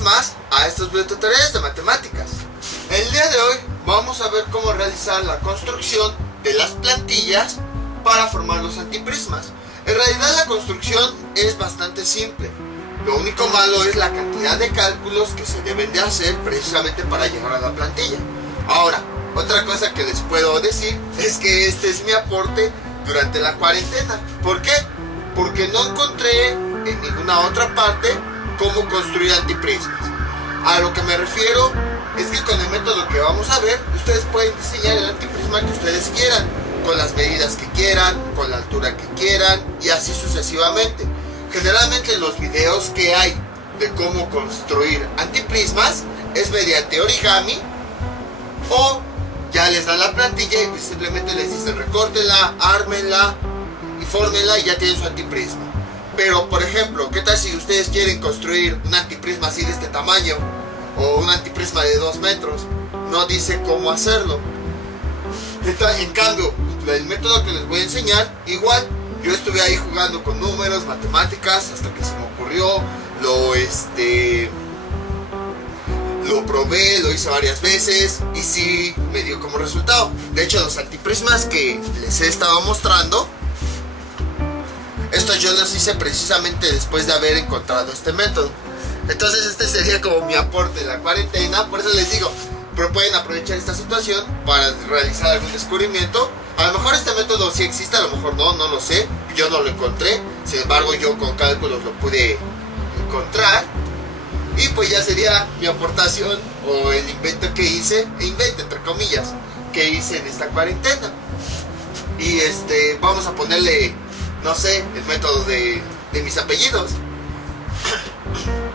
vez más a estos videotutoriales de matemáticas. El día de hoy vamos a ver cómo realizar la construcción de las plantillas para formar los antiprismas. En realidad la construcción es bastante simple. Lo único malo es la cantidad de cálculos que se deben de hacer precisamente para llegar a la plantilla. Ahora, otra cosa que les puedo decir es que este es mi aporte durante la cuarentena. ¿Por qué? Porque no encontré en ninguna otra parte cómo construir antiprismas. A lo que me refiero es que con el método que vamos a ver, ustedes pueden diseñar el antiprisma que ustedes quieran, con las medidas que quieran, con la altura que quieran y así sucesivamente. Generalmente los videos que hay de cómo construir antiprismas es mediante origami, o ya les dan la plantilla y pues simplemente les dicen recórtenla, ármenla y fórmenla y ya tienen su antiprisma. Pero por ejemplo, ¿qué tal si ustedes quieren construir un antiprisma así de este tamaño o un antiprisma de 2 metros? No dice cómo hacerlo. En cambio, el método que les voy a enseñar, igual yo estuve ahí jugando con números, matemáticas, hasta que se me ocurrió, lo probé, lo hice varias veces y sí me dio como resultado. De hecho, los antiprismas que les he estado mostrando, estos yo los hice precisamente después de haber encontrado este método. Entonces este sería como mi aporte en la cuarentena. Por eso les digo, pero pueden aprovechar esta situación para realizar algún descubrimiento. A lo mejor este método sí existe, a lo mejor no lo sé. Yo no lo encontré, sin embargo yo con cálculos lo pude encontrar. Y pues ya sería mi aportación o el invento que hice, invento entre comillas, que hice en esta cuarentena. Y vamos a ponerle, no sé, el método de mis apellidos.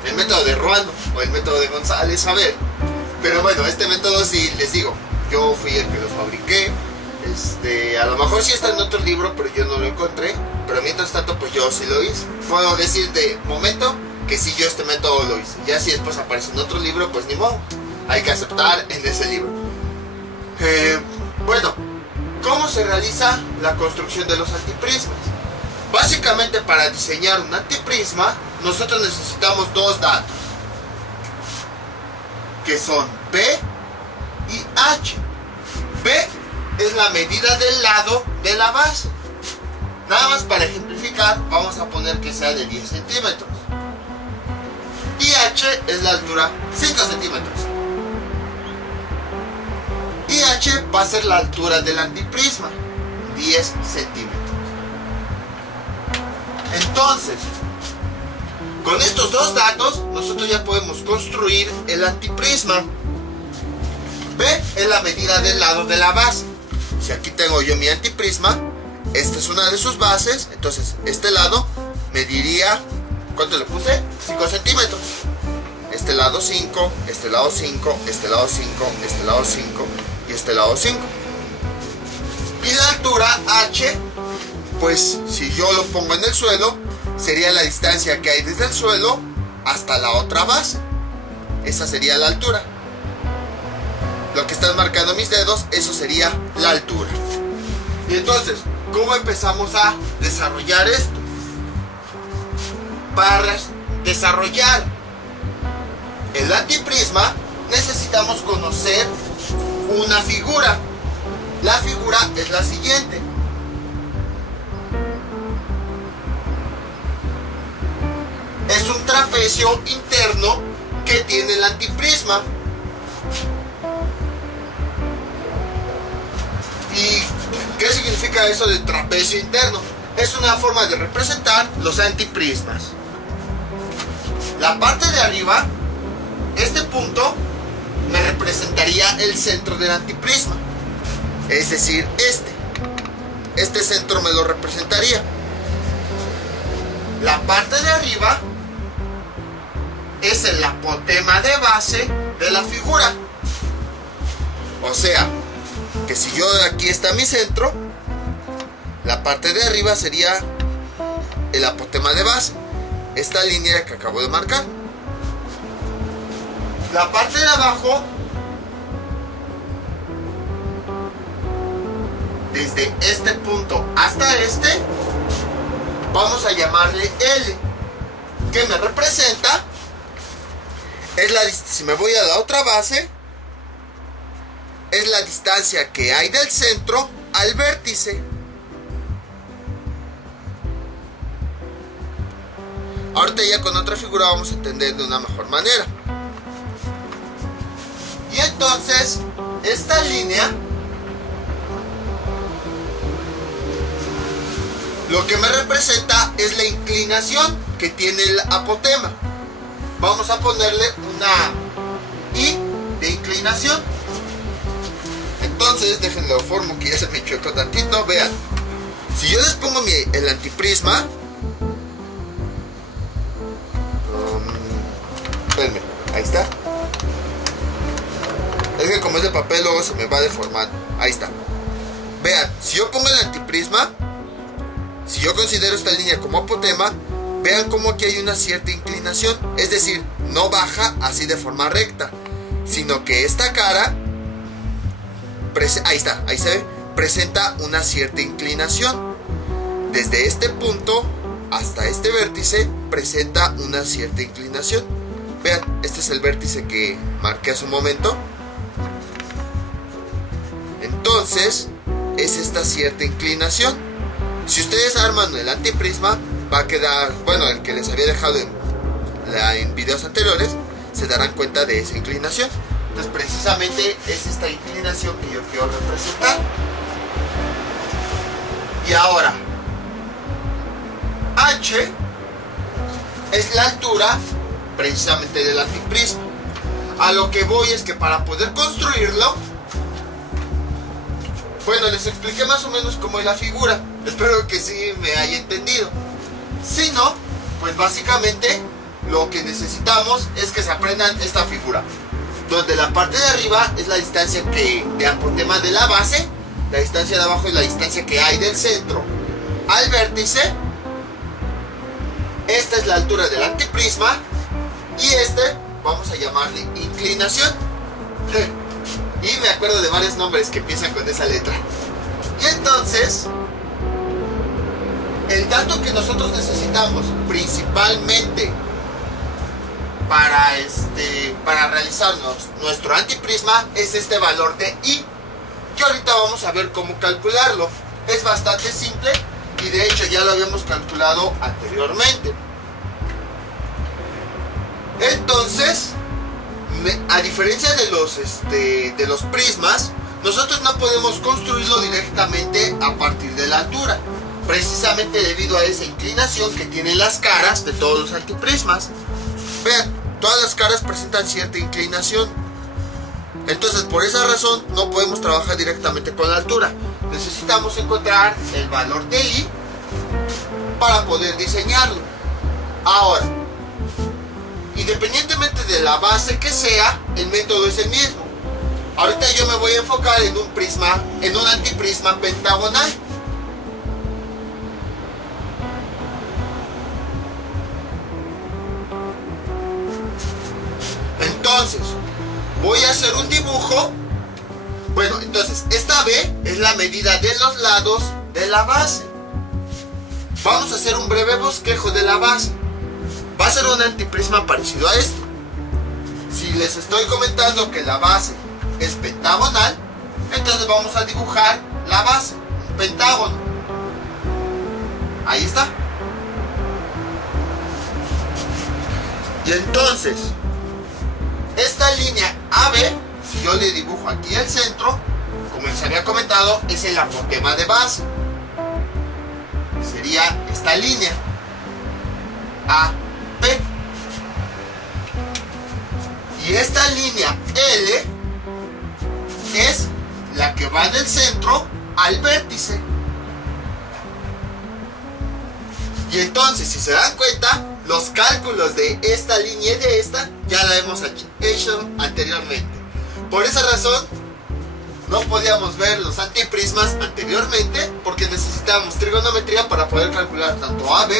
El método de Ruano o el método de González, a ver. Pero bueno, este método sí les digo, yo fui el que lo fabriqué. A lo mejor sí está en otro libro, pero yo no lo encontré. Pero mientras tanto, pues yo sí lo hice. Puedo decir de momento que sí, yo este método lo hice. Ya si después aparece en otro libro, pues ni modo. Hay que aceptar en ese libro. Bueno, ¿cómo se realiza la construcción de los antiprismas? Básicamente para diseñar un antiprisma, nosotros necesitamos dos datos, que son B y H. B es la medida del lado de la base. Nada más para ejemplificar, vamos a poner que sea de 10 centímetros. Y H es la altura, 5 centímetros. Y H va a ser la altura del antiprisma, 10 centímetros. Entonces, con estos dos datos, nosotros ya podemos construir el antiprisma. B es la medida del lado de la base. Si aquí tengo yo mi antiprisma, esta es una de sus bases, entonces este lado mediría, ¿cuánto le puse? 5 centímetros. Este lado 5, este lado 5, este lado 5, este lado 5 y este lado 5. Y la altura H, pues si yo lo pongo en el suelo, sería la distancia que hay desde el suelo hasta la otra base. Esa sería la altura. Lo que están marcando mis dedos, eso sería la altura. Y entonces, ¿cómo empezamos a desarrollar esto? Para desarrollar el antiprisma necesitamos conocer una figura. La figura es la siguiente. Es un trapecio interno que tiene el antiprisma. ¿Y qué significa eso de trapecio interno? Es una forma de representar los antiprismas. La parte de arriba, este punto, me representaría el centro del antiprisma. Es decir, este centro me lo representaría. La parte de arriba es el apotema de base de la figura. O sea, que si yo aquí está mi centro, la parte de arriba sería el apotema de base, esta línea que acabo de marcar. La parte de abajo, desde este punto hasta este, vamos a llamarle L, que me representa Si me voy a la otra base, es la distancia que hay del centro al vértice. Ahorita ya con otra figura vamos a entender de una mejor manera. Y entonces, esta línea, lo que me representa es la inclinación que tiene el apotema. Vamos a ponerle una I de inclinación. Entonces, déjenlo formo que ya se me chocó tantito. Vean, si yo les pongo el antiprisma, espérenme, ahí está. Es que como es de papel luego se me va deformando. Ahí está. Vean, si yo pongo el antiprisma, si yo considero esta línea como apotema, vean como aquí hay una cierta inclinación. Es decir, no baja así de forma recta, sino que esta cara, ahí está, ahí se ve, presenta una cierta inclinación. Desde este punto hasta este vértice presenta una cierta inclinación. Vean, este es el vértice que marqué hace un momento. Entonces, es esta cierta inclinación. Si ustedes arman el antiprisma, va a quedar, bueno, el que les había dejado en videos anteriores, se darán cuenta de esa inclinación. Entonces, precisamente es esta inclinación que yo quiero representar. Y ahora, H es la altura precisamente del antiprisma. A lo que voy es que para poder construirlo, bueno, les expliqué más o menos cómo es la figura. Espero que sí me haya entendido. Si no, pues básicamente lo que necesitamos es que se aprendan esta figura, donde la parte de arriba es la distancia de apotema de la base, la distancia de abajo es la distancia que hay del centro al vértice, esta es la altura del antiprisma y vamos a llamarle inclinación. Y me acuerdo de varios nombres que empiezan con esa letra. Y entonces, el dato que nosotros necesitamos principalmente para realizarnos nuestro antiprisma es este valor de I, que ahorita vamos a ver cómo calcularlo. Es bastante simple y de hecho ya lo habíamos calculado anteriormente. Entonces, a diferencia de los prismas, nosotros no podemos construirlo directamente a partir de la altura, precisamente debido a esa inclinación que tienen las caras de todos los antiprismas. Vean, todas las caras presentan cierta inclinación. Entonces, por esa razón no podemos trabajar directamente con la altura. Necesitamos encontrar el valor de I para poder diseñarlo. Ahora, independientemente de la base que sea, el método es el mismo. Ahorita yo me voy a enfocar en un antiprisma pentagonal. Entonces, voy a hacer un dibujo. Bueno, entonces, esta B es la medida de los lados de la base. Vamos a hacer un breve bosquejo de la base. Va a ser un antiprisma parecido a esto. Si les estoy comentando que la base es pentagonal, entonces vamos a dibujar la base, un pentágono. Ahí está. Y entonces, esta línea AB, si yo le dibujo aquí el centro, como les había comentado, es el apotema de base. Sería esta línea AP. Y esta línea L es la que va del centro al vértice. Y entonces, si se dan cuenta, los cálculos de esta línea y de esta ya la hemos hecho anteriormente. Por esa razón no podíamos ver los antiprismas anteriormente, porque necesitábamos trigonometría para poder calcular tanto AB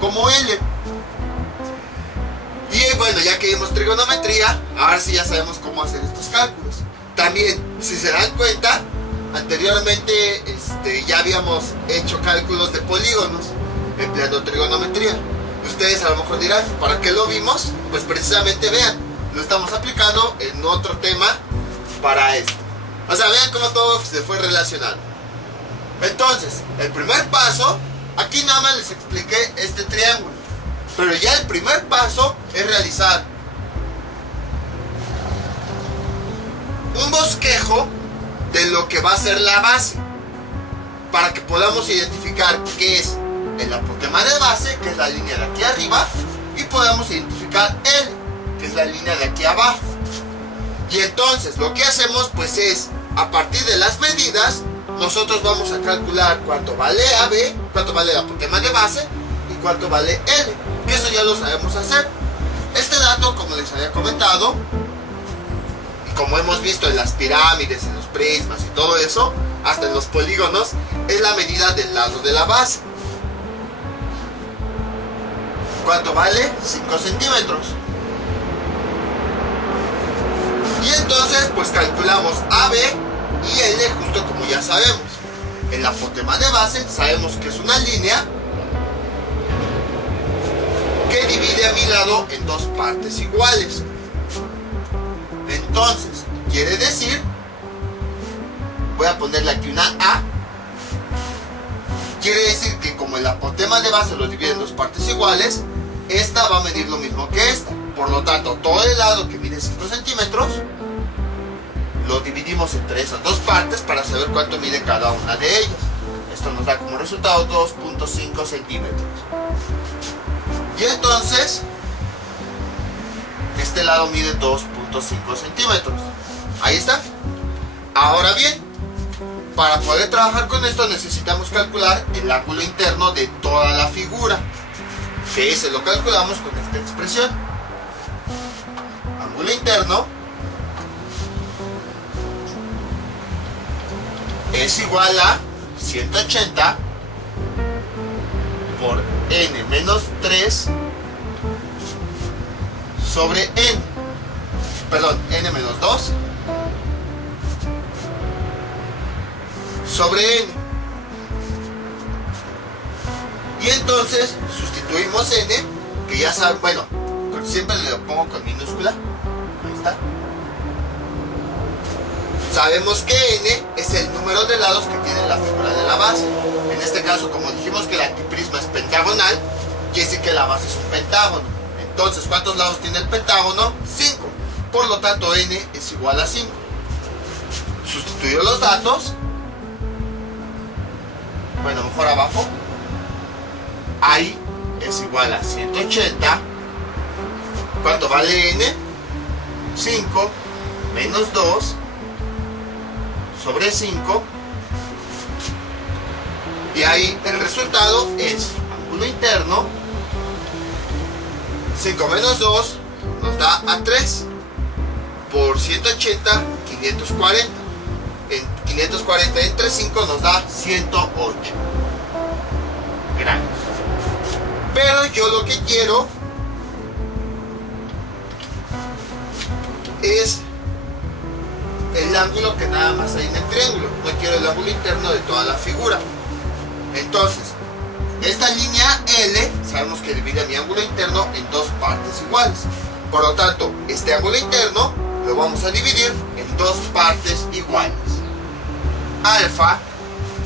como L. Y bueno, ya que vimos trigonometría, ahora sí ya sabemos cómo hacer estos cálculos. También, si se dan cuenta, anteriormente ya habíamos hecho cálculos de polígonos empleando trigonometría. Ustedes a lo mejor dirán, ¿para qué lo vimos? Pues precisamente vean, lo estamos aplicando en otro tema para esto. O sea, vean cómo todo se fue relacionando. Entonces, el primer paso, aquí nada más les expliqué este triángulo. Pero ya el primer paso es realizar un bosquejo de lo que va a ser la base, para que podamos identificar qué es el apotema de base, que es la línea de aquí arriba, y podamos identificar L, que es la línea de aquí abajo. Y entonces lo que hacemos pues es, a partir de las medidas, nosotros vamos a calcular cuánto vale AB, cuánto vale el apotema de base y cuánto vale L, que eso ya lo sabemos hacer. Este dato, como les había comentado, y como hemos visto en las pirámides, en los prismas y todo eso, hasta en los polígonos, es la medida del lado de la base. ¿Cuánto vale? 5 centímetros. Y entonces pues calculamos AB y L justo como ya sabemos. El apotema de base sabemos que es una línea que divide a mi lado en dos partes iguales. Entonces, quiere decir, voy a ponerle aquí una A. Quiere decir que como el apotema de base lo divide en dos partes iguales, esta va a medir lo mismo que esta. Por lo tanto, todo el lado que mide 5 centímetros lo dividimos entre esas dos partes para saber cuánto mide cada una de ellas. Esto nos da como resultado 2.5 centímetros. Y entonces, este lado mide 2.5 centímetros. Ahí está. Ahora bien, para poder trabajar con esto necesitamos calcular el ángulo interno de toda la figura, que ese lo calculamos con esta expresión. Ángulo interno es igual a 180 por n menos 3 sobre n, perdón, n menos 2 sobre n. Y entonces sustituimos n, que ya saben, bueno, siempre le lo pongo con minúscula. Ahí está. Sabemos que n es el número de lados que tiene la figura de la base. En este caso, como dijimos que el antiprisma es pentagonal, quiere decir que la base es un pentágono. Entonces, ¿cuántos lados tiene el pentágono? 5. Por lo tanto, n es igual a 5. Sustituyo los datos. Bueno, mejor abajo. Ahí es igual a 180. ¿Cuánto vale n? 5 menos 2 sobre 5. Y ahí el resultado es ángulo interno. 5 menos 2 nos da a 3. Por 180, 540. En 540 entre 5 nos da 108 gramos. Pero yo lo que quiero es el ángulo que nada más hay en el triángulo. No quiero el ángulo interno de toda la figura. Entonces, esta línea L sabemos que divide mi ángulo interno en dos partes iguales. Por lo tanto, este ángulo interno lo vamos a dividir en dos partes iguales. Alfa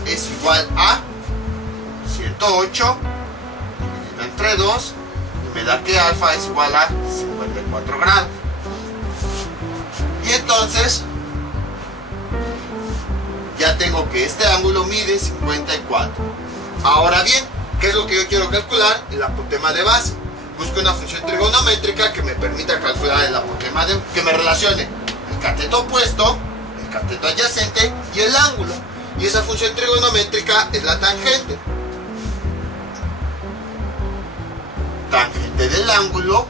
es igual a 108 dividido entre 2 y me da que alfa es igual a 54 grados. Y entonces ya tengo que este ángulo mide 54. Ahora bien, ¿qué es lo que yo quiero calcular? El apotema de base. Busco una función trigonométrica que me permita calcular el apotema de, que me relacione el cateto opuesto, el cateto adyacente y el ángulo. Y esa función trigonométrica es la tangente. Tangente del ángulo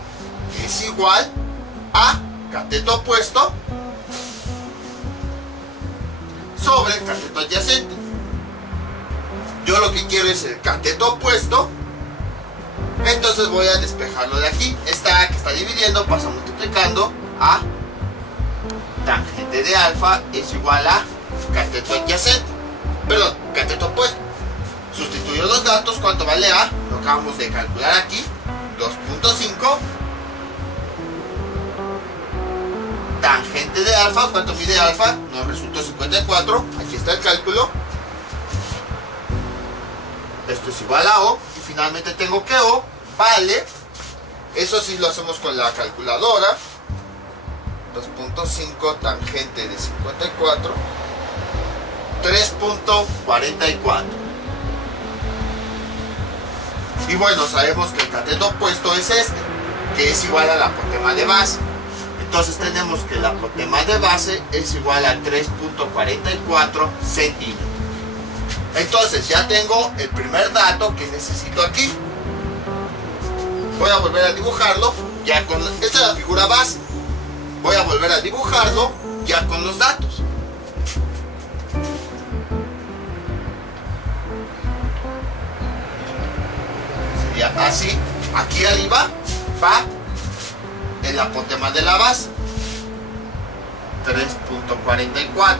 es igual a cateto opuesto sobre el cateto adyacente. Yo lo que quiero es el cateto opuesto, entonces voy a despejarlo de aquí. Esta A que está dividiendo pasa multiplicando a tangente de alfa es igual a cateto adyacente, perdón, cateto opuesto. Sustituyo los datos. ¿Cuánto vale A? Lo acabamos de calcular aquí, 2.5 tangente de alfa. ¿Cuánto mide alfa? Nos resultó 54. Aquí está el cálculo. Esto es igual a O. Y finalmente tengo que O vale, eso sí lo hacemos con la calculadora, 2.5 tangente de 54, 3.44. Y bueno, sabemos que el cateto opuesto es este, que es igual al apotema de base. Entonces tenemos que el apotema de base es igual a 3.44 centímetros. Entonces ya tengo el primer dato que necesito aquí. Voy a volver a dibujarlo ya con... Esta es la figura base. Voy a volver a dibujarlo ya con los datos. Sería así. Aquí arriba va el apotema de la base, 3.44.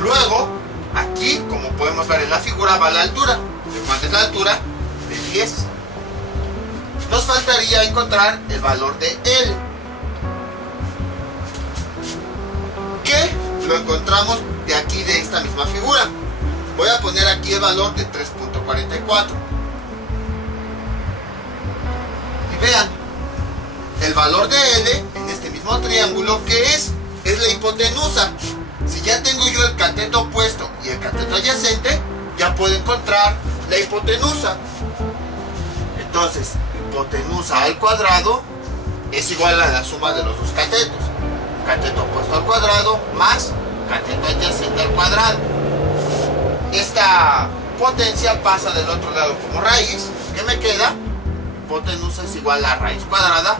Luego, aquí, como podemos ver en la figura, va la altura. ¿De cuánto es la altura? De 10. Nos faltaría encontrar el valor de L, que lo encontramos de aquí, de esta misma figura. Voy a poner aquí el valor de 3.44. Y vean, el valor de L en este mismo triángulo, ¿qué es? Es la hipotenusa. Si ya tengo yo el cateto opuesto y el cateto adyacente, ya puedo encontrar la hipotenusa. Entonces, hipotenusa al cuadrado es igual a la suma de los dos catetos. Cateto opuesto al cuadrado más cateto adyacente al cuadrado. Esta potencia pasa del otro lado como raíz. ¿Qué me queda? Hipotenusa es igual a raíz cuadrada,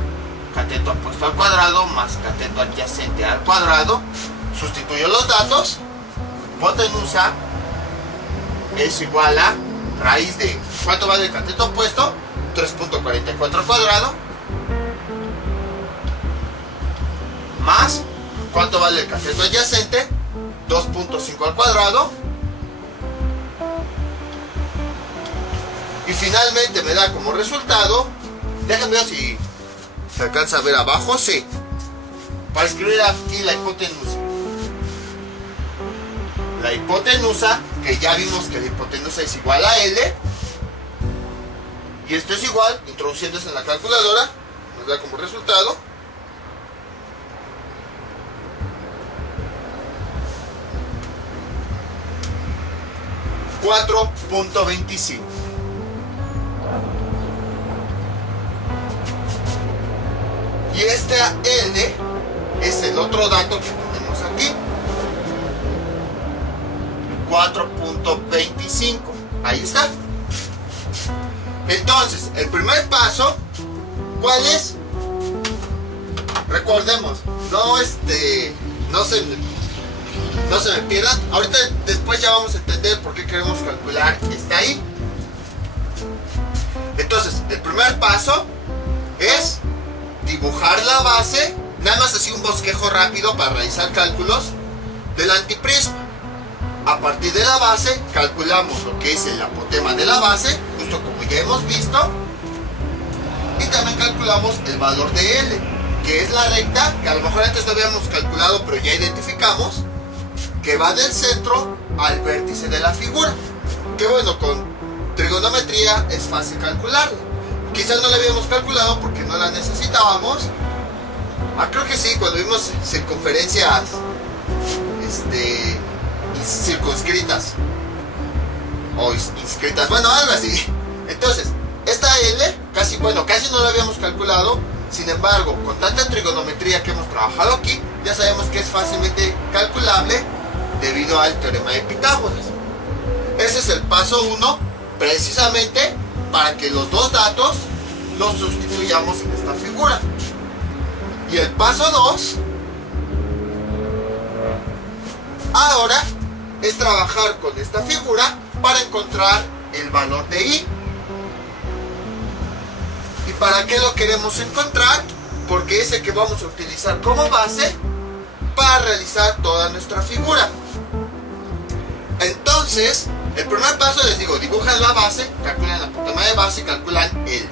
cateto opuesto al cuadrado más cateto adyacente al cuadrado. Sustituyo los datos. Hipotenusa es igual a raíz de... ¿Cuánto vale el cateto opuesto? 3.44 al cuadrado. Más, ¿cuánto vale el cateto adyacente? 2.5 al cuadrado. Y finalmente me da como resultado, déjenme ver si se alcanza a ver abajo, sí, para escribir aquí la hipotenusa. La hipotenusa, que ya vimos que la hipotenusa es igual a L, y esto es igual, introduciéndose en la calculadora, nos da como resultado 4.25. Y esta L es el otro dato que tenemos aquí, 4.25. Ahí está. Entonces, el primer paso, ¿cuál es? Recordemos, no se me pierdan. Ahorita después ya vamos a entender por qué queremos calcular esta ahí. Entonces, el primer paso es dibujar la base, nada más así un bosquejo rápido para realizar cálculos del antiprisma. A partir de la base calculamos lo que es el apotema de la base, justo como ya hemos visto, y también calculamos el valor de L, que es la recta que a lo mejor antes no habíamos calculado, pero ya identificamos que va del centro al vértice de la figura, que bueno, con trigonometría es fácil calcularla. Quizás no la habíamos calculado porque no la necesitábamos. Creo que sí, cuando vimos circunferencias circunscritas o inscritas, bueno, algo así. Entonces, esta L casi no la habíamos calculado. Sin embargo, con tanta trigonometría que hemos trabajado aquí, ya sabemos que es fácilmente calculable debido al teorema de Pitágoras. Ese es el paso 1, precisamente para que los dos datos los sustituyamos en esta figura. Y el paso 2 ahora es trabajar con esta figura para encontrar el valor de I. ¿Y para qué lo queremos encontrar? Porque es el que vamos a utilizar como base para realizar toda nuestra figura. Entonces, el primer paso, les digo, dibujan la base, calculan la apotema de base y calculan L.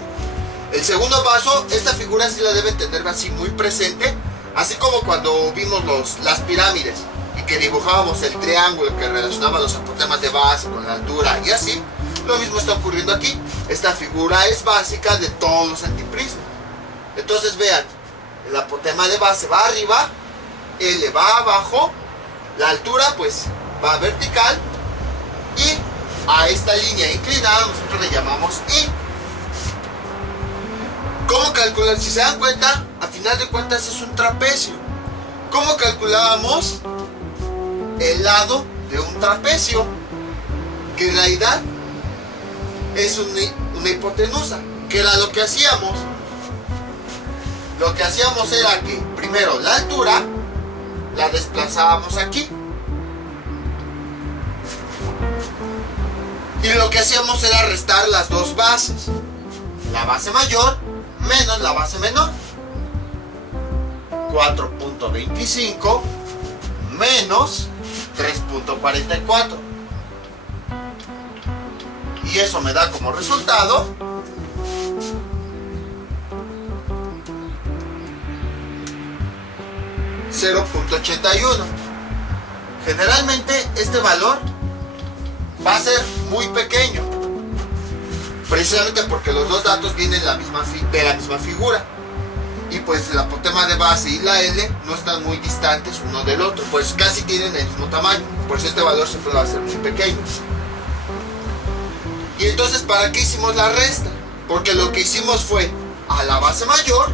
El segundo paso, esta figura sí la deben tener así muy presente. Así como cuando vimos las pirámides y que dibujábamos el triángulo que relacionaba los apotemas de base con la altura y así, lo mismo está ocurriendo aquí. Esta figura es básica de todos los antiprismas. Entonces vean, el apotema de base va arriba, L va abajo, la altura pues va vertical y a esta línea inclinada nosotros le llamamos I. ¿Cómo calcular? Si se dan cuenta, a final de cuentas es un trapecio. ¿Cómo calculábamos el lado de un trapecio? Que en realidad es una hipotenusa. ¿Qué era lo que hacíamos? Lo que hacíamos era que primero la altura la desplazábamos aquí. Y lo que hacíamos era restar las dos bases. La base mayor menos la base menor. 4.25 menos 3.44. Y eso me da como resultado 0.81. Generalmente este valor va a ser muy pequeño, precisamente porque los dos datos vienen de la misma figura, y pues el apotema de base y la L no están muy distantes uno del otro, pues casi tienen el mismo tamaño, por eso este valor siempre va a ser muy pequeño. Y entonces, ¿para qué hicimos la resta? Porque lo que hicimos fue, a la base mayor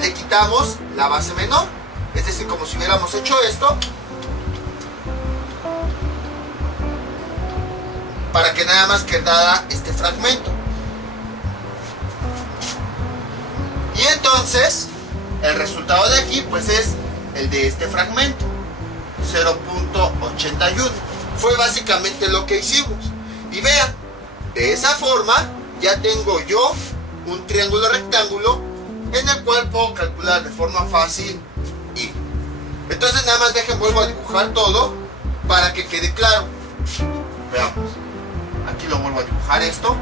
le quitamos la base menor, es decir, como si hubiéramos hecho esto, para que nada más quedara este fragmento. Y entonces el resultado de aquí pues es el de este fragmento, 0.81. Fue básicamente lo que hicimos. Y vean, de esa forma ya tengo yo un triángulo rectángulo en el cual puedo calcular de forma fácil I. Entonces nada más vuelvo a dibujar todo para que quede claro. Veamos. Aquí lo vuelvo a dibujar esto.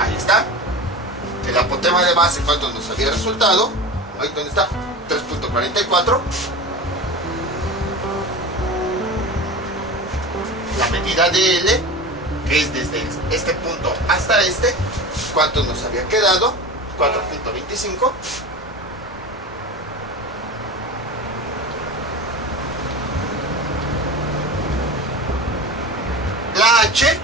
Ahí está. El apotema de base, ¿cuánto nos había resultado? Ahí, ¿dónde está? 3.44. La medida de L, que es desde este punto hasta este, ¿cuánto nos había quedado? 4.25. La H,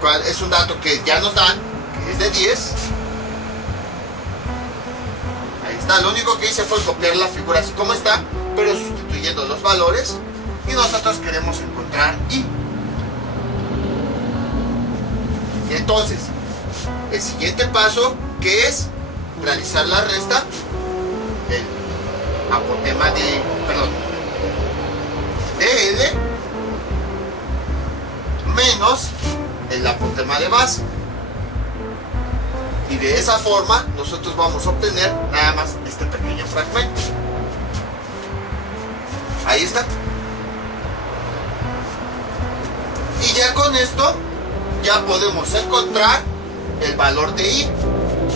¿cuál? Es un dato que ya nos dan, que es de 10. Ahí está, lo único que hice fue copiar la figura así como está, pero sustituyendo los valores. Y nosotros queremos encontrar I. Y entonces, el siguiente paso, que es realizar la resta del apotema de L menos el apotema de base. Y de esa forma nosotros vamos a obtener nada más este pequeño fragmento. Ahí está. Y ya con esto ya podemos encontrar el valor de I,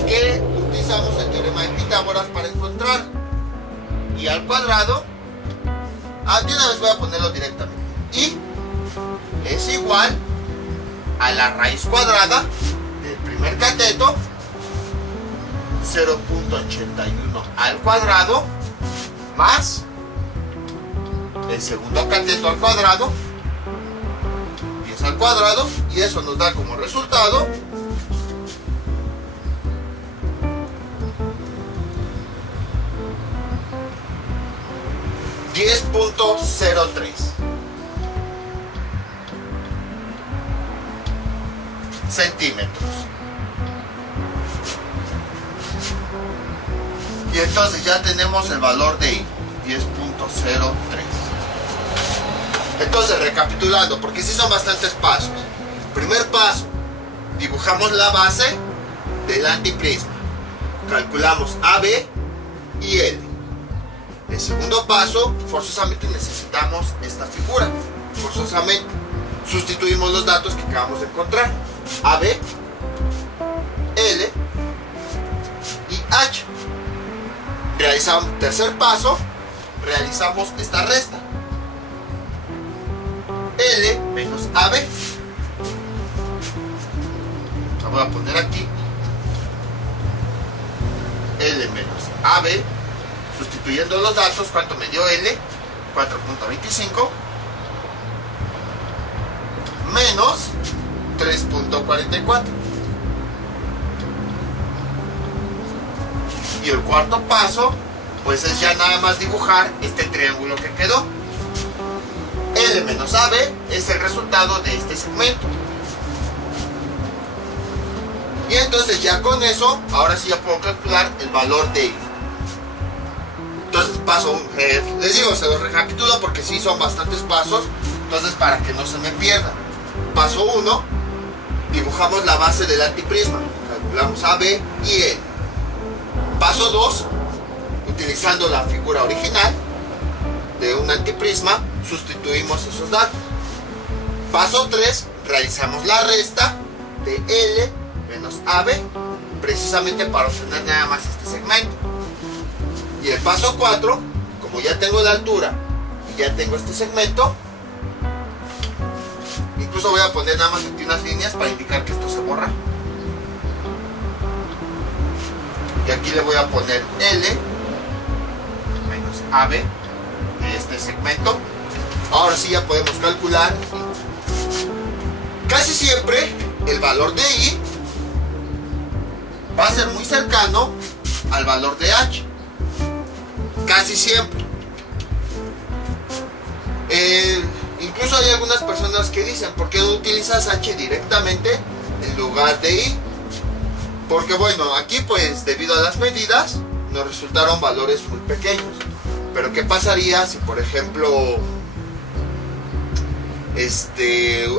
que utilizamos el teorema de Pitágoras para encontrar. I al cuadrado, de una vez voy a ponerlo directamente. I es igual a la raíz cuadrada del primer cateto, 0.81 al cuadrado, más el segundo cateto al cuadrado, 10 al cuadrado, y eso nos da como resultado 10.03 centímetros. Y entonces ya tenemos el valor de I, 10.03. Entonces, recapitulando, porque sí son bastantes pasos. Primer paso, dibujamos la base del antiprisma. Calculamos AB y L. El segundo paso, forzosamente necesitamos esta figura. Forzosamente. Sustituimos los datos que acabamos de encontrar. AB, L Tercer paso, realizamos esta resta. L menos AB. La voy a poner aquí. L menos AB. Sustituyendo los datos, ¿cuánto me dio L? 4.25 menos 3.44. Y el cuarto paso, pues es ya nada más dibujar este triángulo que quedó. L menos AB es el resultado de este segmento. Y entonces ya con eso, ahora sí ya puedo calcular el valor de I. Entonces paso 1, les digo, se los recapitulo porque sí son bastantes pasos, entonces para que no se me pierda. Paso 1, dibujamos la base del antiprisma, calculamos AB y L. Paso 2, utilizando la figura original de un antiprisma, sustituimos esos datos. Paso 3, realizamos la resta de L menos AB, precisamente para obtener nada más este segmento. Y el paso 4, como ya tengo la altura y ya tengo este segmento, incluso voy a poner nada más aquí unas líneas para indicar que esto se borra. Y aquí le voy a poner L menos AB de este segmento. Ahora sí ya podemos calcular. Casi siempre el valor de I va a ser muy cercano al valor de H. Casi siempre. Incluso hay algunas personas que dicen, ¿por qué no utilizas H directamente en lugar de I? Porque bueno, aquí pues debido a las medidas nos resultaron valores muy pequeños. Pero ¿qué pasaría si por ejemplo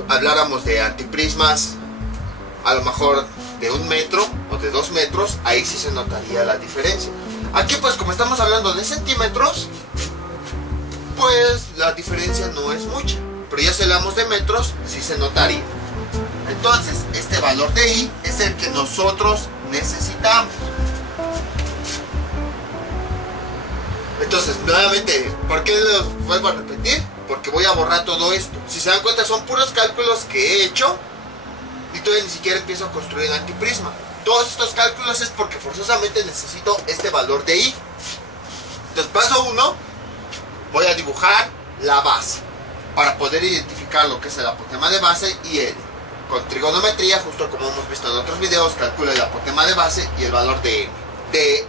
habláramos de antiprismas a lo mejor de 1 metro o de 2 metros? Ahí sí se notaría la diferencia. Aquí pues como estamos hablando de centímetros, pues la diferencia no es mucha. Pero ya si hablamos de metros, sí se notaría. Entonces, este valor de I es el que nosotros necesitamos. Entonces, nuevamente, ¿por qué lo vuelvo a repetir? Porque voy a borrar todo esto. Si se dan cuenta, son puros cálculos que he hecho y todavía ni siquiera empiezo a construir el antiprisma. Todos estos cálculos es porque forzosamente necesito este valor de I. Entonces, paso 1, voy a dibujar la base para poder identificar lo que es el apotema de base y L. Con trigonometría, justo como hemos visto en otros videos, calculo el apotema de base y el valor de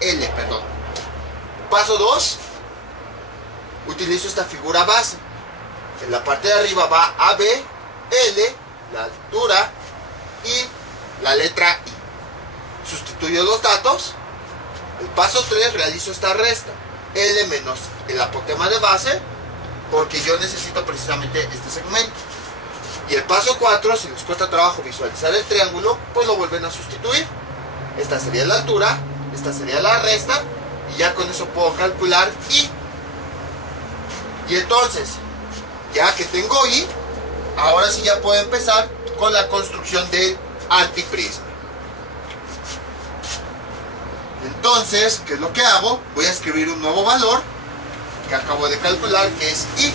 L. Paso 2, utilizo esta figura base. En la parte de arriba va AB, L, la altura y la letra I. Sustituyo los datos. El paso 3, realizo esta resta. L menos el apotema de base, porque yo necesito precisamente este segmento. Y el paso 4, si les cuesta trabajo visualizar el triángulo, pues lo vuelven a sustituir. Esta sería la altura, esta sería la resta, y ya con eso puedo calcular I. Y entonces, ya que tengo I, ahora sí ya puedo empezar con la construcción del antiprisma. Entonces, ¿qué es lo que hago? Voy a escribir un nuevo valor que acabo de calcular, que es I.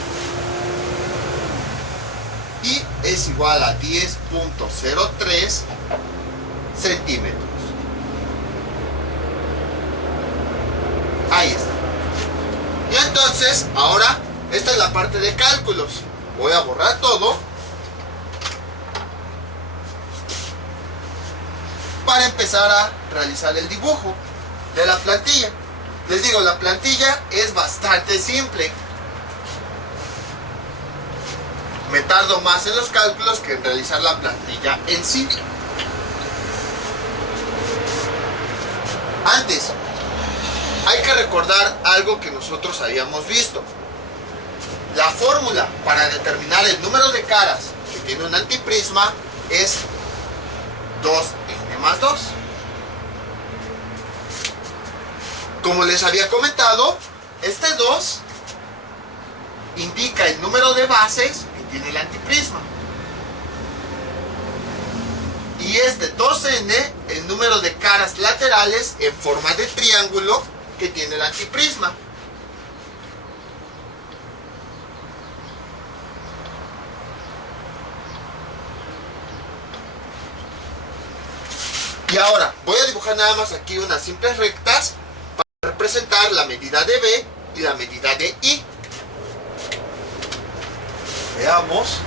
I es igual a 10.03 centímetros. Ahí está. Y entonces, ahora, esta es la parte de cálculos. Voy a borrar todo para empezar a realizar el dibujo de la plantilla. Les digo, la plantilla es bastante simple. Me tardo más en los cálculos que en realizar la plantilla en sí. Antes, hay que recordar algo que nosotros habíamos visto. La fórmula para determinar el número de caras que tiene un antiprisma es 2n más 2. Como les había comentado, este 2 indica el número de bases que tiene el antiprisma. Y este 2n, el número de caras laterales en forma de triángulo que tiene el antiprisma. Y ahora voy a dibujar nada más aquí unas simples rectas para representar la medida de B y la medida de I. Veamos.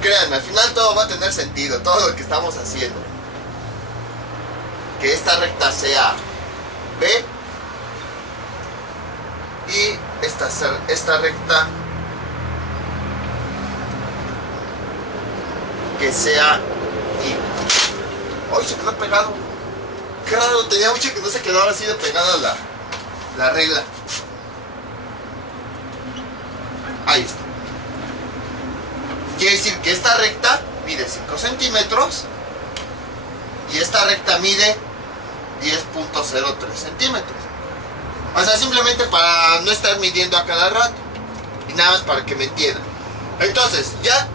Créanme, al final todo va a tener sentido, todo lo que estamos haciendo. Que esta recta sea B y esta recta que sea I. ¡Ay, se quedó pegado! ¡Qué raro! Tenía mucho que no se quedaba así de pegada la regla. Ahí está. Quiere decir que esta recta mide 5 centímetros y esta recta mide 10.03 centímetros. O sea, simplemente para no estar midiendo a cada rato y nada más para que me entiendan. Entonces, ya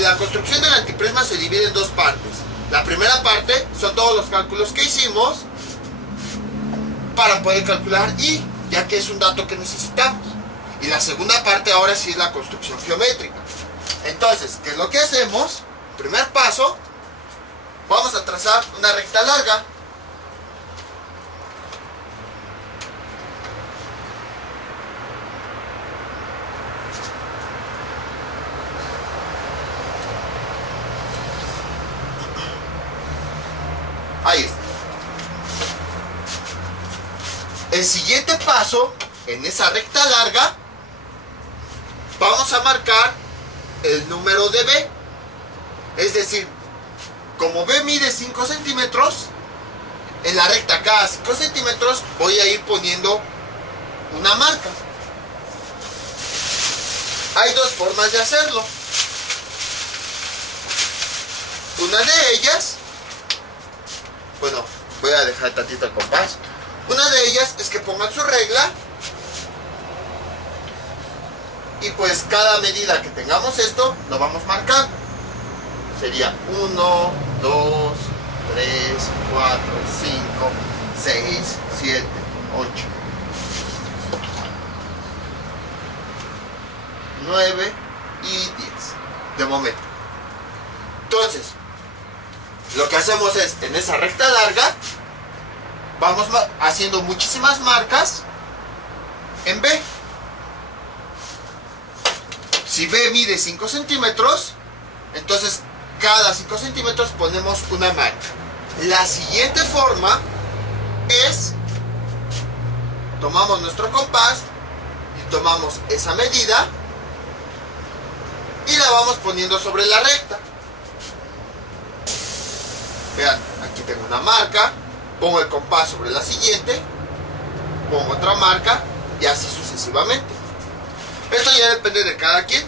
la construcción del antiprisma se divide en dos partes. La primera parte son todos los cálculos que hicimos para poder calcular I, ya que es un dato que necesitamos. Y la segunda parte ahora sí es la construcción geométrica. Entonces, ¿qué es lo que hacemos? Primer paso, vamos a trazar una recta larga. Ahí está. El siguiente paso, en esa recta larga, vamos a marcar el número de B. Es decir, como B mide 5 centímetros, en la recta cada 5 centímetros voy a ir poniendo una marca. Hay dos formas de hacerlo. Una de ellas, bueno, voy a dejar tantito el compás. Una de ellas es que pongan su regla y pues cada medida que tengamos esto lo vamos marcando. Sería 1, 2, 3, 4, 5, 6, 7, 8, 9 y 10 de momento. Entonces, lo que hacemos es, en esa recta larga, vamos haciendo muchísimas marcas en B. Si B mide 5 centímetros, entonces cada 5 centímetros ponemos una marca. La siguiente forma es, tomamos nuestro compás y tomamos esa medida y la vamos poniendo sobre la recta. Vean, aquí tengo una marca, pongo el compás sobre la siguiente, pongo otra marca y así sucesivamente. Esto ya depende de cada quien.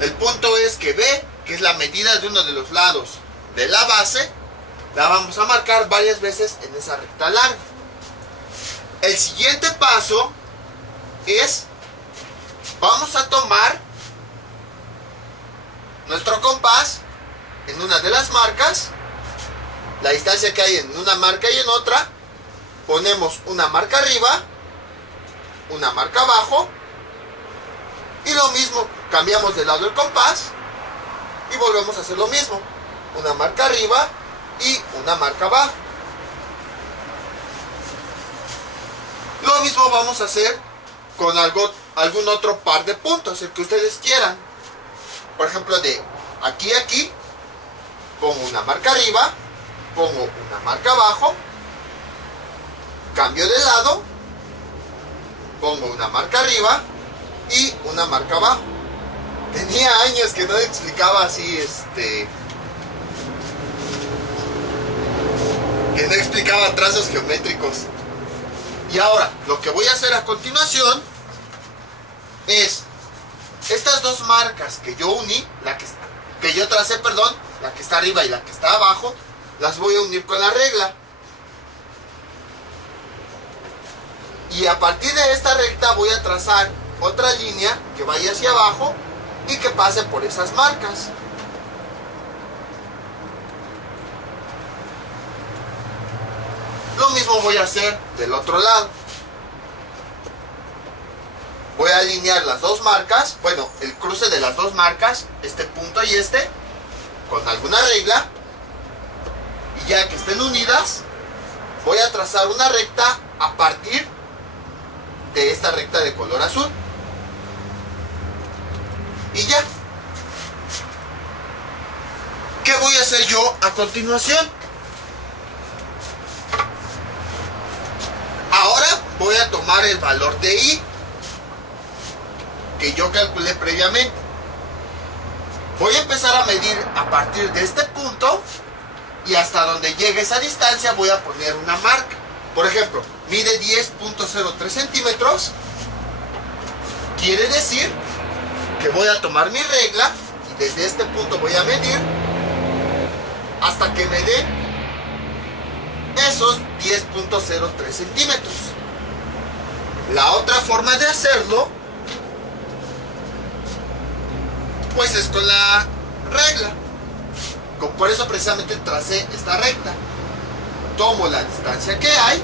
El punto es que B, que es la medida de uno de los lados de la base, la vamos a marcar varias veces en esa recta larga. El siguiente paso es, vamos a tomar nuestro compás en una de las marcas, la distancia que hay en una marca y en otra, ponemos una marca arriba, una marca abajo, y lo mismo, cambiamos de lado el compás y volvemos a hacer lo mismo, una marca arriba y una marca abajo. Lo mismo vamos a hacer con algún otro par de puntos, el que ustedes quieran. Por ejemplo, de aquí a aquí, pongo una marca arriba, pongo una marca abajo, cambio de lado, pongo una marca arriba y una marca abajo. Tenía años que no explicaba así, que no explicaba trazos geométricos. Y ahora, lo que voy a hacer a continuación es estas dos marcas que yo uní, que yo tracé, perdón, la que está arriba y la que está abajo, las voy a unir con la regla. Y a partir de esta recta voy a trazar otra línea que vaya hacia abajo y que pase por esas marcas. mismo voy a hacer del otro lado. Voy a alinear las dos marcas, bueno, el cruce de las dos marcas, este punto y este, con alguna regla. Y ya que estén unidas, voy a trazar una recta a partir de esta recta de color azul. Y ya. ¿Qué voy a hacer yo a continuación? Ahora voy a tomar el valor de I que yo calculé previamente. Voy a empezar a medir a partir de este punto y hasta donde llegue esa distancia voy a poner una marca. Por ejemplo, mide 10.03 centímetros. Quiere decir que voy a tomar mi regla y desde este punto voy a medir hasta que me dé esos 10.03 centímetros. La otra forma de hacerlo pues es con la regla. Por eso precisamente tracé esta recta. Tomo la distancia que hay,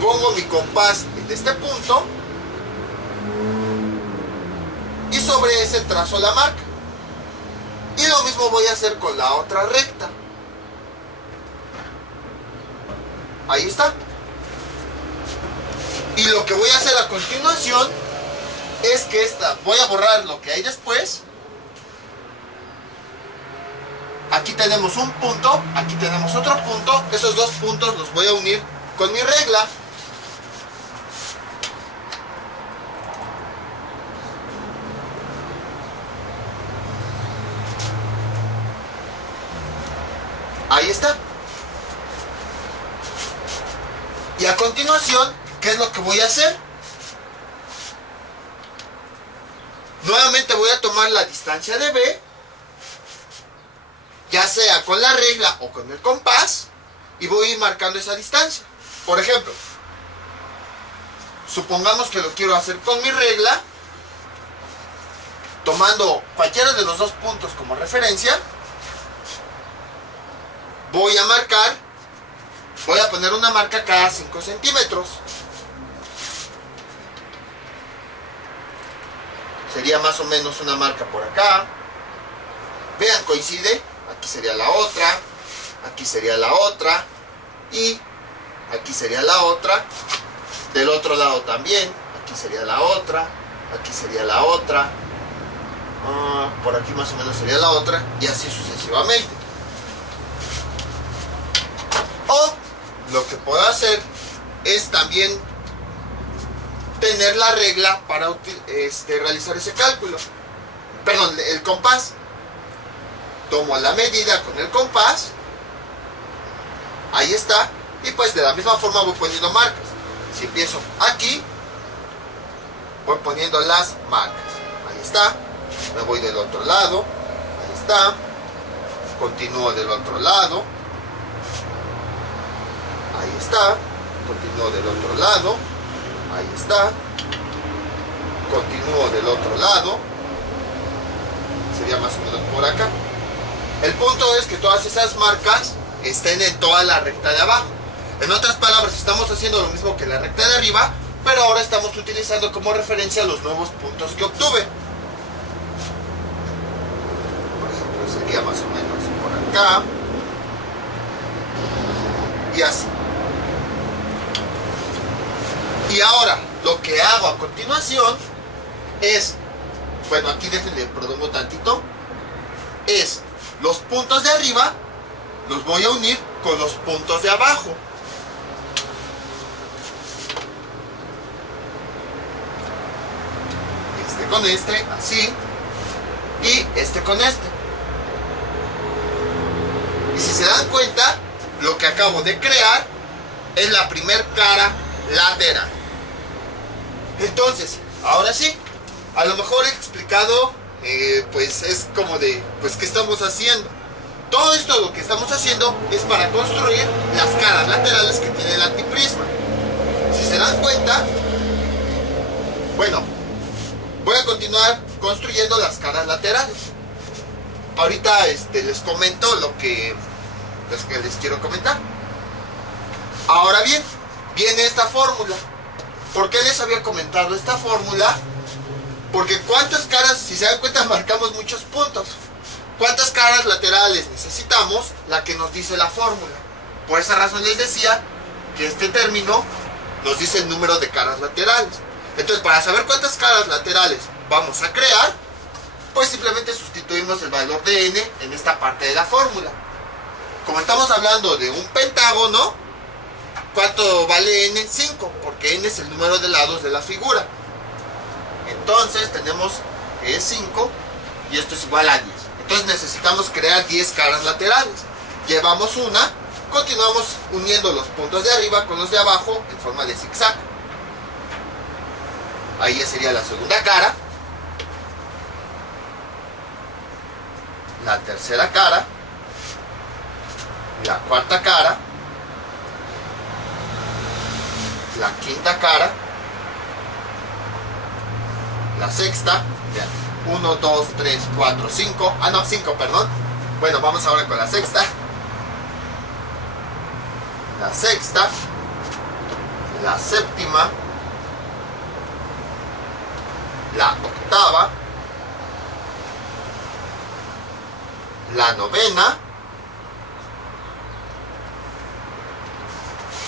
pongo mi compás en este punto y sobre ese trazo la marca. Y lo mismo voy a hacer con la otra recta. Ahí está. Y lo que voy a hacer a continuación es que voy a borrar lo que hay después. Aquí tenemos un punto, aquí tenemos otro punto. Esos dos puntos los voy a unir con mi regla. Ahí está. Y a continuación, ¿qué es lo que voy a hacer? Nuevamente voy a tomar la distancia de B, ya sea con la regla o con el compás, y voy a ir marcando esa distancia. Por ejemplo, supongamos que lo quiero hacer con mi regla, tomando cualquiera de los dos puntos como referencia. Voy a marcar, voy a poner una marca cada 5 centímetros. Sería más o menos una marca por acá. Vean, coincide. Aquí sería la otra, aquí sería la otra y aquí sería la otra. Del otro lado también, aquí sería la otra, aquí sería la otra, por aquí más o menos sería la otra y así sucesivamente. O lo que puedo hacer es también tener la regla para realizar ese cálculo. Perdón, el compás. Tomo la medida con el compás. Ahí está. Y pues de la misma forma voy poniendo marcas. Si empiezo aquí, voy poniendo las marcas. Ahí está. Me voy del otro lado. Ahí está. Continúo del otro lado. Ahí está. Continúo del otro lado. Ahí está. Continúo del otro lado. Sería más o menos por acá. El punto es que todas esas marcas estén en toda la recta de abajo. En otras palabras, estamos haciendo lo mismo que la recta de arriba, pero ahora estamos utilizando como referencia los nuevos puntos que obtuve. Por ejemplo, sería más o menos por acá. Y así. Y ahora, lo que hago a continuación es, bueno, aquí déjenle perdongo tantito, es los puntos de arriba los voy a unir con los puntos de abajo. Este con este, así, y este con este. Y si se dan cuenta, lo que acabo de crear es la primer cara lateral. Entonces, ahora sí, a lo mejor he explicado, pues es como de, pues ¿qué estamos haciendo? Todo esto lo que estamos haciendo es para construir las caras laterales que tiene el antiprisma. Si se dan cuenta, bueno, voy a continuar construyendo las caras laterales. Ahorita les comento lo que las que les quiero comentar. Ahora bien, viene esta fórmula. ¿Por qué les había comentado esta fórmula? Porque cuántas caras, si se dan cuenta, marcamos muchos puntos. ¿Cuántas caras laterales necesitamos? La que nos dice la fórmula. Por esa razón les decía que este término nos dice el número de caras laterales. Entonces, para saber cuántas caras laterales vamos a crear, pues simplemente sustituimos el valor de n en esta parte de la fórmula. Como estamos hablando de un pentágono, ¿cuánto vale n? 5, porque n es el número de lados de la figura. Entonces tenemos que es 5 y esto es igual a 10. Entonces necesitamos crear 10 caras laterales. Llevamos una, continuamos uniendo los puntos de arriba con los de abajo en forma de zigzag. Ahí ya sería la segunda cara, la tercera cara, la cuarta cara, la quinta cara, la sexta, 1, 2, 3, 4, 5, 5, perdón. Bueno, vamos ahora con la sexta, la séptima, la octava, la novena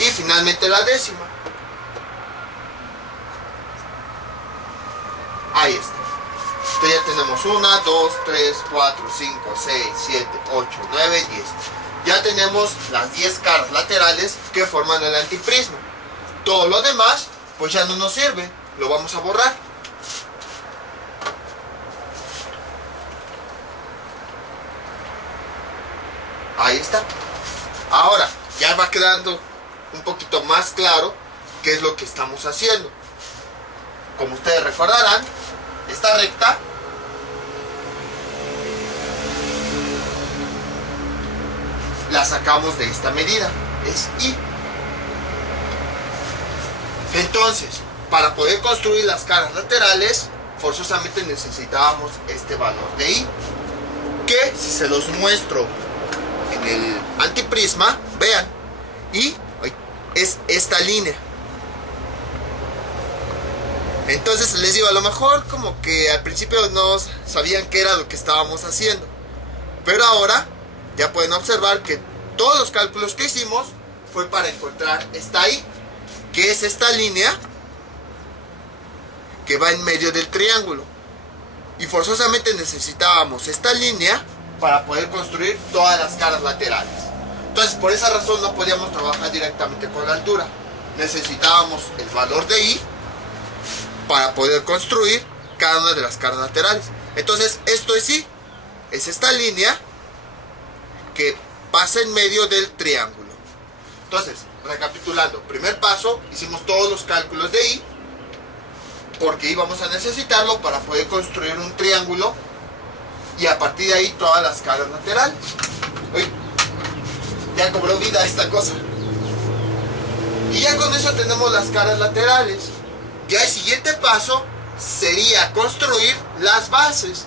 y finalmente la décima. Ahí está. Entonces ya tenemos 1, 2, 3, 4, 5, 6, 7, 8, 9, 10. Ya tenemos las 10 caras laterales que forman el antiprisma. Todo lo demás pues ya no nos sirve, lo vamos a borrar. Ahí está. Ahora ya va quedando un poquito más claro qué es lo que estamos haciendo. Como ustedes recordarán, esta recta la sacamos de esta medida, es I. Entonces, para poder construir las caras laterales, forzosamente necesitábamos este valor de I, que si se los muestro en el antiprisma, vean, I es esta línea. Entonces les digo, a lo mejor como que al principio no sabían qué era lo que estábamos haciendo, pero ahora ya pueden observar que todos los cálculos que hicimos fue para encontrar esta I, que es esta línea que va en medio del triángulo, y forzosamente necesitábamos esta línea para poder construir todas las caras laterales. Entonces por esa razón no podíamos trabajar directamente con la altura, necesitábamos el valor de I para poder construir cada una de las caras laterales. Entonces esto es I, es esta línea que pasa en medio del triángulo. Entonces, recapitulando, primer paso, hicimos todos los cálculos de I, porque íbamos a necesitarlo para poder construir un triángulo, y a partir de ahí todas las caras laterales. Uy, ya cobró vida esta cosa. Y ya con eso tenemos las caras laterales. Ya el siguiente paso sería construir las bases.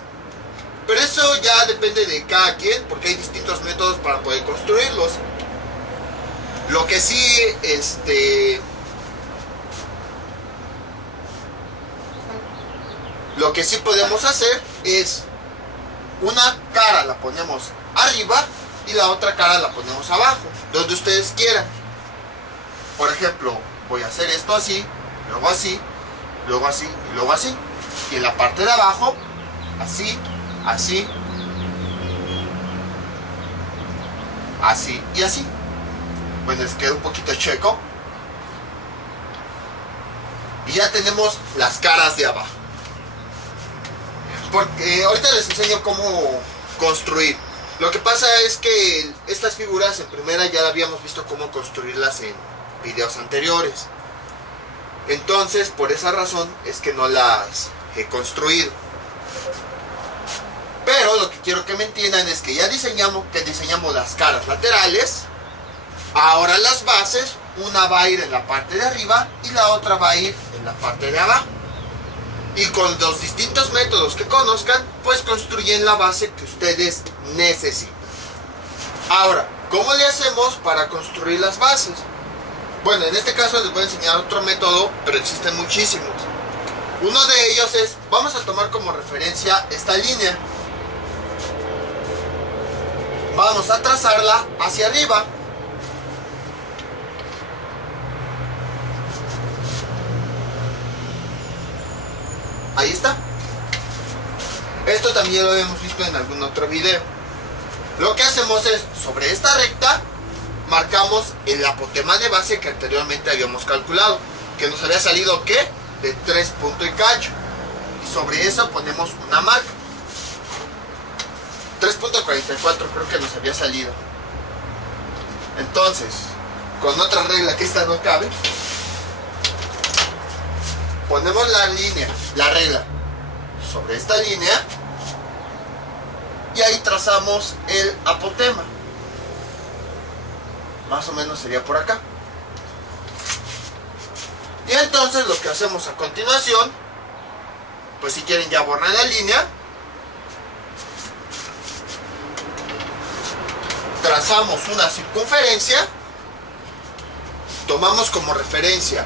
Pero eso ya depende de cada quien, porque hay distintos métodos para poder construirlos. Lo que sí, lo que sí podemos hacer es una cara la ponemos arriba y la otra cara la ponemos abajo, donde ustedes quieran. Por ejemplo, voy a hacer esto así, luego así, luego así y luego así. Y en la parte de abajo, así, así, así y así. Bueno, les queda un poquito chueco. Y ya tenemos las caras de abajo. Porque ahorita les enseño cómo construir. Lo que pasa es que estas figuras en primera ya habíamos visto cómo construirlas en videos anteriores. Entonces, por esa razón es que no las he construido. Pero lo que quiero que me entiendan es que ya diseñamos las caras laterales. Ahora las bases, una va a ir en la parte de arriba y la otra va a ir en la parte de abajo. Y con los distintos métodos que conozcan, pues construyen la base que ustedes necesitan. Ahora, ¿Cómo le hacemos para construir las bases? Bueno, en este caso les voy a enseñar otro método, pero existen muchísimos. Uno de ellos es, vamos a tomar como referencia esta línea. Vamos a trazarla hacia arriba. Ahí está. Esto también lo hemos visto en algún otro video. Lo que hacemos es, sobre esta recta, marcamos el apotema de base que anteriormente habíamos calculado, que nos había salido, ¿qué? De 3 puntos y cacho. Y sobre eso ponemos una marca. 3.44 creo que nos había salido. Entonces, con otra regla que esta no cabe, ponemos la línea, la regla, sobre esta línea, y ahí trazamos el apotema. Más o menos sería por acá. Y entonces lo que hacemos a continuación, pues si quieren ya borran la línea, trazamos una circunferencia, tomamos como referencia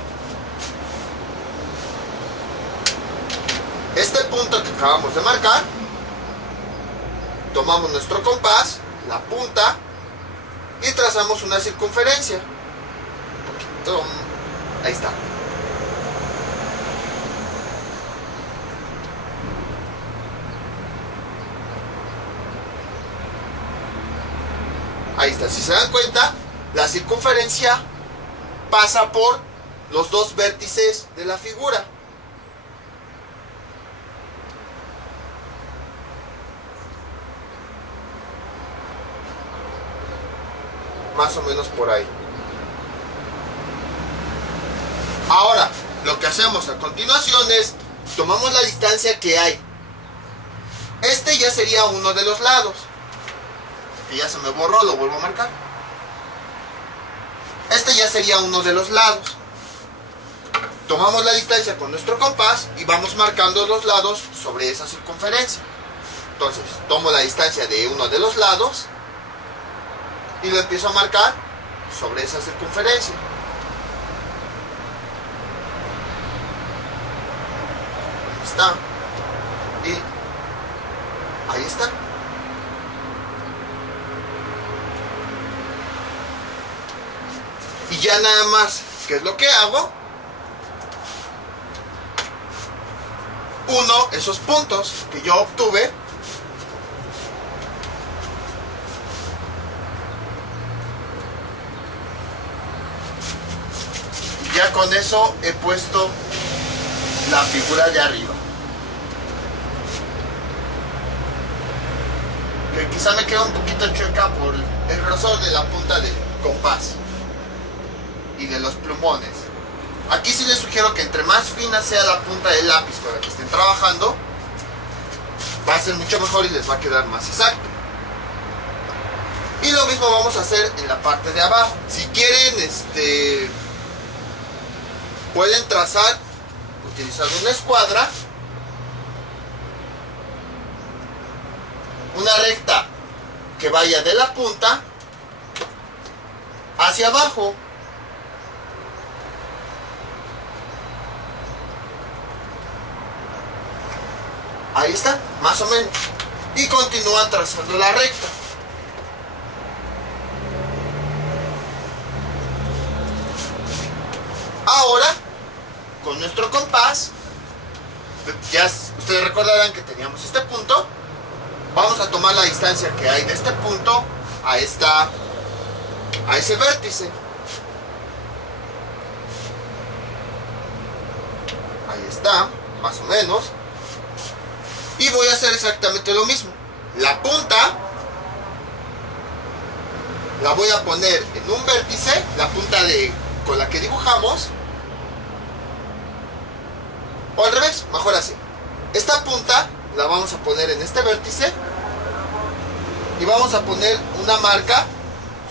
este punto que acabamos de marcar, tomamos nuestro compás, la punta, y trazamos una circunferencia. Ahí está. Ahí está, si se dan cuenta, la circunferencia pasa por los dos vértices de la figura. Más o menos por ahí. Ahora, lo que hacemos a continuación es, tomamos la distancia que hay. Este ya sería uno de los lados. Que ya se me borró, lo vuelvo a marcar. Este ya sería uno de los lados. Tomamos la distancia con nuestro compás y vamos marcando los lados sobre esa circunferencia. Entonces, tomo la distancia de uno de los lados y lo empiezo a marcar sobre esa circunferencia. Ahí está. Y ahí está. Y ya nada más, ¿qué es lo que hago? Uno esos puntos que yo obtuve, y ya con eso he puesto la figura de arriba, que quizá me queda un poquito chueca por el grosor de la punta del compás y de los plumones. Aquí sí les sugiero que entre más fina sea la punta del lápiz con la que estén trabajando, va a ser mucho mejor y les va a quedar más exacto. Y lo mismo vamos a hacer en la parte de abajo. Si quieren, pueden trazar utilizando una escuadra, una recta que vaya de la punta hacia abajo. Ahí está, más o menos. Y continúan trazando la recta. Ahora, con nuestro compás, ya ustedes recordarán que teníamos este punto. Vamos a tomar la distancia que hay de este punto a ese vértice. Ahí está, más o menos. Y voy a hacer exactamente lo mismo. La punta la voy a poner en un vértice, la punta con la que dibujamos, o al revés, mejor así. Esta punta la vamos a poner en este vértice y vamos a poner una marca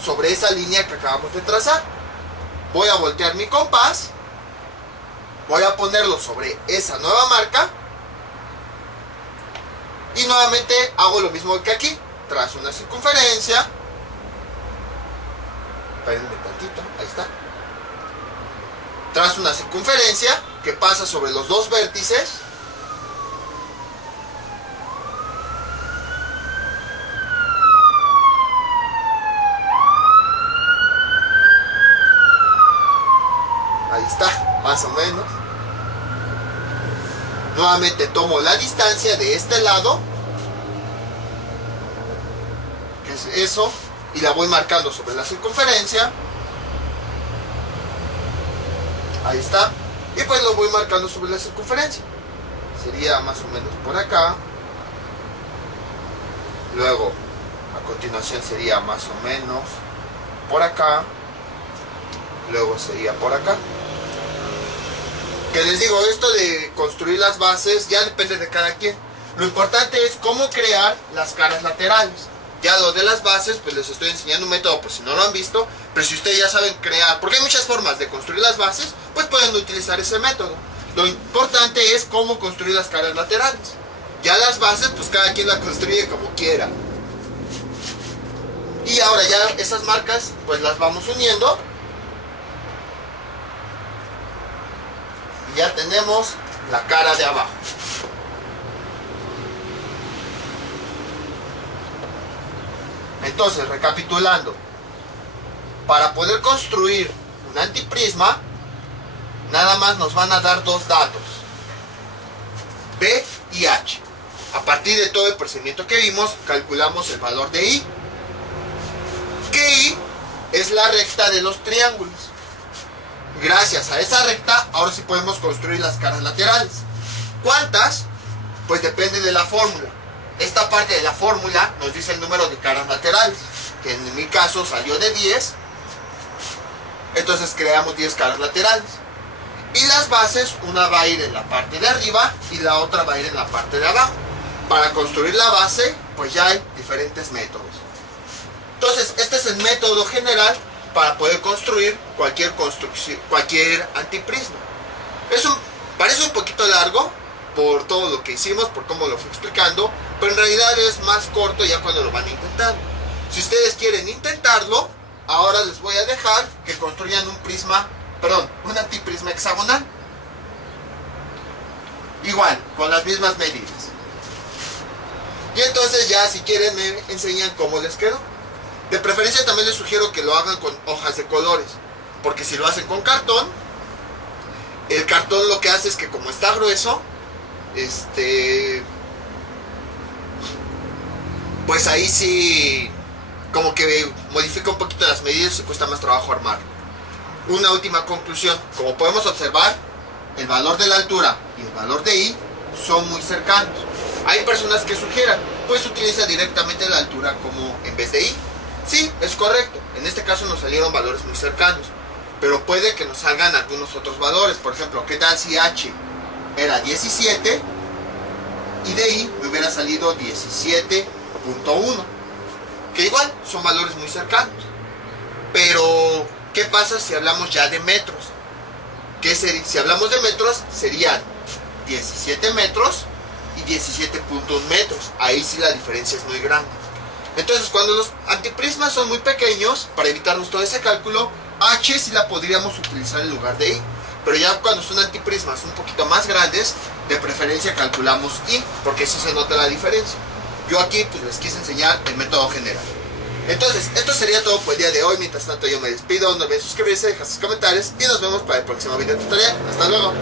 sobre esa línea que acabamos de trazar. Voy a voltear mi compás, voy a ponerlo sobre esa nueva marca y nuevamente hago lo mismo que aquí. Trazo una circunferencia Espérenme tantito, ahí está. Trazo una circunferencia que pasa sobre los dos vértices. Ahí está, más o menos. Nuevamente tomo la distancia de este lado, que es eso, y la voy marcando sobre la circunferencia. Ahí está. Y pues lo voy marcando sobre la circunferencia. Sería más o menos por acá. Luego, a continuación sería más o menos por acá. Luego sería por acá. Que les digo, esto de construir las bases ya depende de cada quien. Lo importante es cómo crear las caras laterales. Ya lo de las bases, pues les estoy enseñando un método por si no lo han visto. Pero si ustedes ya saben crear, porque hay muchas formas de construir las bases, pues pueden utilizar ese método. Lo importante es cómo construir las caras laterales. Ya las bases, pues cada quien la construye como quiera. Y ahora ya esas marcas, pues las vamos uniendo. Y ya tenemos la cara de abajo. Entonces, recapitulando, para poder construir un antiprisma, nada más nos van a dar dos datos, B y H. A partir de todo el procedimiento que vimos, calculamos el valor de I, que I es la recta de los triángulos. Gracias a esa recta, ahora sí podemos construir las caras laterales. ¿Cuántas? Pues depende de la fórmula. Esta parte de la fórmula nos dice el número de caras laterales, que en mi caso salió de 10. Entonces creamos 10 caras laterales. Y las bases, una va a ir en la parte de arriba y la otra va a ir en la parte de abajo. Para construir la base, pues ya hay diferentes métodos. Entonces, este es el método general para poder construir cualquier antiprisma. Parece un poquito largo por todo lo que hicimos, por cómo lo fui explicando, pero en realidad es más corto ya cuando lo van a intentar. Si ustedes quieren intentarlo, ahora les voy a dejar que construyan un antiprisma hexagonal. Igual, con las mismas medidas. Y entonces ya si quieren me enseñan cómo les quedó. De preferencia también les sugiero que lo hagan con hojas de colores, porque si lo hacen con cartón, el cartón lo que hace es que como está grueso, pues ahí sí como que modifica un poquito las medidas y cuesta más trabajo armarlo. Una última conclusión: como podemos observar, el valor de la altura y el valor de I son muy cercanos. Hay personas que sugieran, pues utiliza directamente la altura como en vez de I. Sí, es correcto, en este caso nos salieron valores muy cercanos, pero puede que nos salgan algunos otros valores. Por ejemplo, ¿qué tal si H era 17 y de I me hubiera salido 17.1? Que igual son valores muy cercanos. Pero ¿qué pasa si hablamos ya de metros? Si hablamos de metros, serían 17 metros y 17.1 metros. Ahí sí la diferencia es muy grande. Entonces, cuando los antiprismas son muy pequeños, para evitarnos todo ese cálculo, H sí la podríamos utilizar en lugar de I. Pero ya cuando son antiprismas un poquito más grandes, de preferencia calculamos I, porque sí se nota la diferencia. Yo aquí pues les quise enseñar el método general. Entonces, esto sería todo por el día de hoy. Mientras tanto yo me despido, no olviden suscribirse, dejar sus comentarios y nos vemos para el próximo video tutorial. Hasta luego.